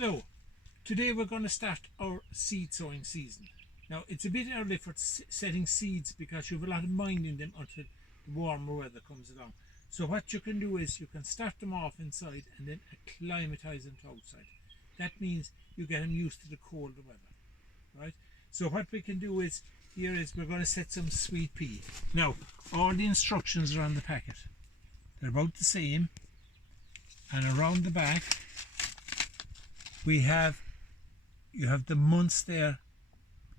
Hello, today we're going to start our seed sowing season. Now it's a bit early for setting seeds because you have a lot of minding them until the warmer weather comes along. So what you can do is you can start them off inside and then acclimatise them to outside. That means you get them used to the colder weather, right? So what we can do is, here is we're going to set some sweet pea. Now all the instructions are on the packet. They're about the same, and around the back you have the months there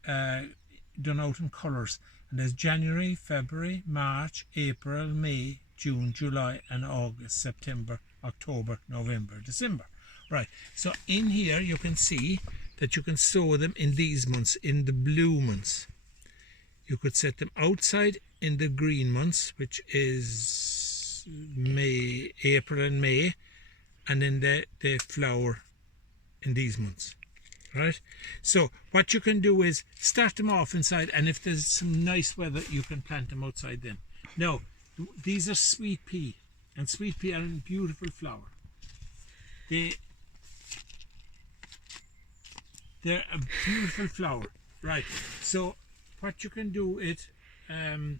done out in colours, and there's January, February, March, April, May, June, July and August, September, October, November, December. Right, so in here you can see that you can sow them in these months, in the blue months. You could set them outside in the green months, which is May, April and May, and then they flower in these months, right? So what you can do is start them off inside, and if there's some nice weather you can plant them outside then. Now these are sweet pea, and sweet pea are a beautiful flower. They're a beautiful flower, right? So what you can do is I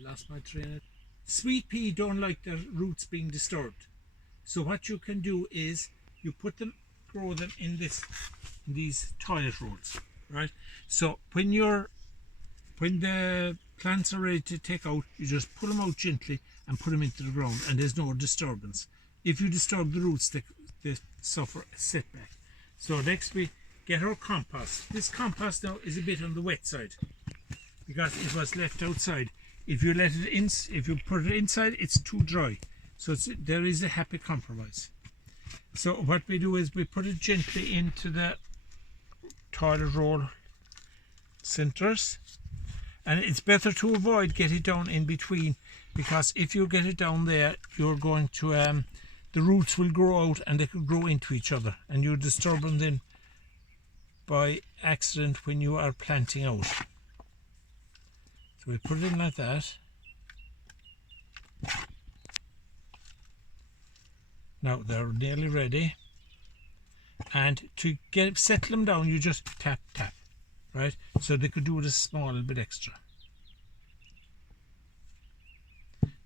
lost my train. Sweet pea don't like their roots being disturbed, so what you can do is you grow them in these toilet rolls, right? So when the plants are ready to take out, you just pull them out gently and put them into the ground, and there's no disturbance. If you disturb the roots, they suffer a setback. So next we get our compost. This compost now is a bit on the wet side because it was left outside. If you put it inside, it's too dry. So there is a happy compromise. So what we do is we put it gently into the toilet roll centers, and it's better to avoid getting it down in between, because if you get it down there, you're going to the roots will grow out and they could grow into each other, and you disturb them then by accident when you are planting out. So we put it in like that. Now they're nearly ready, and to settle them down you just tap, right? So they could do it a small bit extra.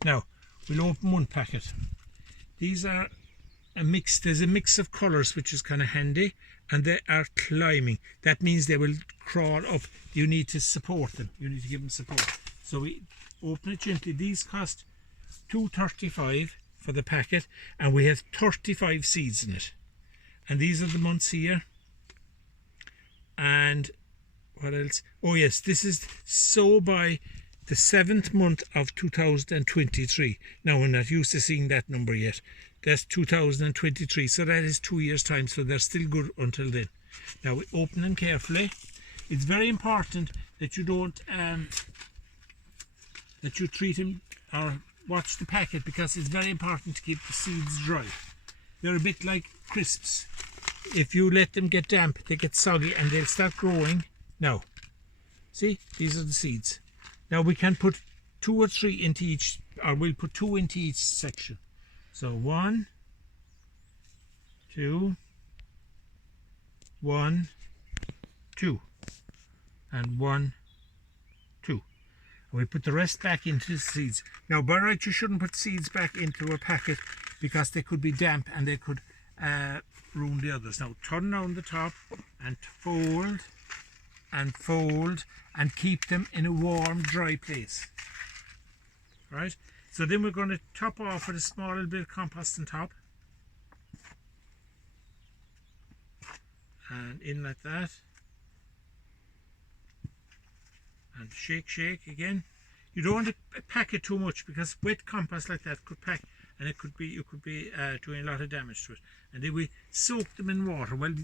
Now we'll open one packet. These are there's a mix of colours which is kind of handy, and they are climbing. That means they will crawl up. You need to support them, you need to give them support. So we open it gently. These cost $2.35 for the packet, and we have 35 seeds in it, and these are the months here. And what else? Oh yes, this is sow by the 7th month of 2023. Now we're not used to seeing that number yet. That's 2023, so that is 2 years time, so they're still good until then. Now we open them carefully. It's very important that you don't that you treat them or watch the packet, because it's very important to keep the seeds dry. They're a bit like crisps. If you let them get damp, they get soggy and they'll start growing. Now, see, these are the seeds. Now we can put 2 or 3 into each, or we'll put 2 into each section. So 1, 2, 1, 2, and 1, 2. And we put the rest back into the seeds. Now by right you shouldn't put seeds back into a packet because they could be damp and they could ruin the others. Now turn down the top and fold and fold and keep them in a warm, dry place. Right? So then we're going to top off with a small little bit of compost on top. And in like that. And shake again. You don't want to pack it too much, because wet compost like that could pack, and you could be doing a lot of damage to it. And then we soak them in water. Well,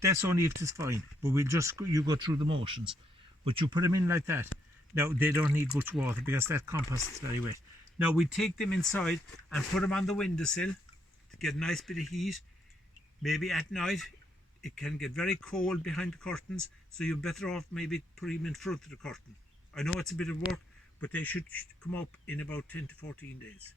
that's only if it's fine, but you go through the motions. But you put them in like that. Now they don't need much water because that compost is very wet. Now we take them inside and put them on the windowsill to get a nice bit of heat. Maybe at night. It can get very cold behind the curtains, so you're better off maybe putting them in front of the curtain. I know it's a bit of work, but they should come up in about 10 to 14 days.